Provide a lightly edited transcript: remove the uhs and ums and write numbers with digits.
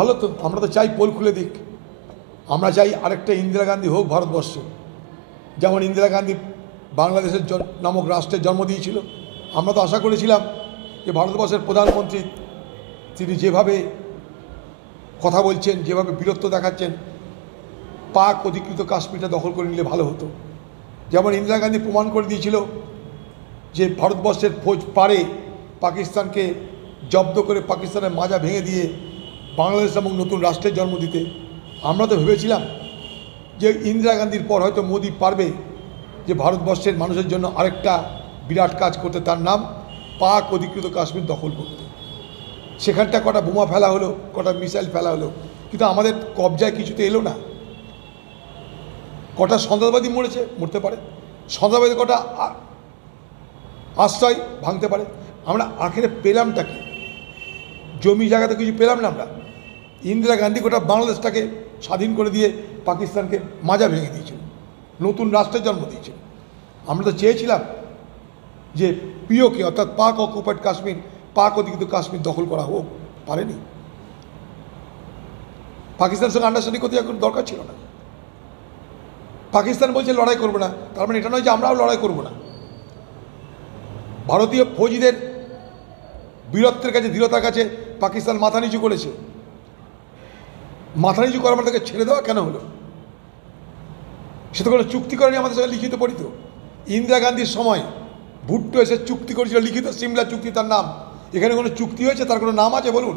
ভালো তো, আমরা তো চাই পোল খুলে দিক। আমরা চাই আরেকটা ইন্দিরা গান্ধী হোক ভারতবর্ষে। যেমন ইন্দিরা গান্ধী বাংলাদেশের নামক রাষ্ট্রের জন্ম দিয়েছিল, আমরা তো আশা করেছিলাম যে ভারতবর্ষের প্রধানমন্ত্রী তিনি যেভাবে কথা বলছেন, যেভাবে বীরত্ব দেখাচ্ছেন, পাক অধিকৃত কাশ্মীরটা দখল করে নিলে ভালো হতো। যেমন ইন্দিরা গান্ধী প্রমাণ করে দিয়েছিল যে ভারতবর্ষের ফৌজ পারে পাকিস্তানকে জব্দ করে পাকিস্তানের মাজা ভেঙে দিয়ে বাংলাদেশ এবং নতুন রাষ্ট্রের জন্ম দিতে। আমরা তো ভেবেছিলাম যে ইন্দিরা গান্ধীর পর হয়তো মোদি পারবে যে ভারতবর্ষের মানুষের জন্য আরেকটা বিরাট কাজ করতে, তার নাম পাক অধিকৃত কাশ্মীর দখল করতে। সেখানটা কটা বোমা ফেলা হলো, কটা মিসাইল ফেলা হলো, কিন্তু আমাদের কবজায় কিছুতে এলো না। কটা সন্ত্রাসবাদী মরতে পারে, সন্ত্রাসবাদী কটা আশ্রয় ভাঙতে পারে। আমরা আখেরে পেলামটা কি? জমি জায়গাতে কিছু পেলাম না আমরা। ইন্দিরা গান্ধী গোটা বাংলাদেশটাকে স্বাধীন করে দিয়ে পাকিস্তানকে মাজা ভেঙে দিয়েছিল, নতুন রাষ্ট্রের জন্ম দিয়েছিল। আমরা তো চেয়েছিলাম যে পিওকে অর্থাৎ পাক অকুপাইড কাশ্মীর, পাক অধিকৃত কাশ্মীর দখল করা হোক, পারেনি। পাকিস্তানের সঙ্গে আন্ডারস্ট্যান্ডিং করতে এখন দরকার ছিল না। পাকিস্তান বলছে লড়াই করবো না, তার মানে এটা নয় যে আমরাও লড়াই করবো না। ভারতীয় ফৌজিদের বীরত্বের কাছে, দৃঢ়তার কাছে পাকিস্তান মাথা নিচু করেছে। মাথা নিচু করার পর তাকে ছেড়ে দেওয়া কেন হলো? সে তো কোনো চুক্তি করেনি আমাদের সঙ্গে, লিখিত পড়িত। ইন্দিরা গান্ধীর সময় ভুট্টো এসে চুক্তি করেছিল, লিখিত সিমলা চুক্তি তার নাম। এখানে কোনো চুক্তি হয়েছে? তার কোনো নাম আছে বলুন?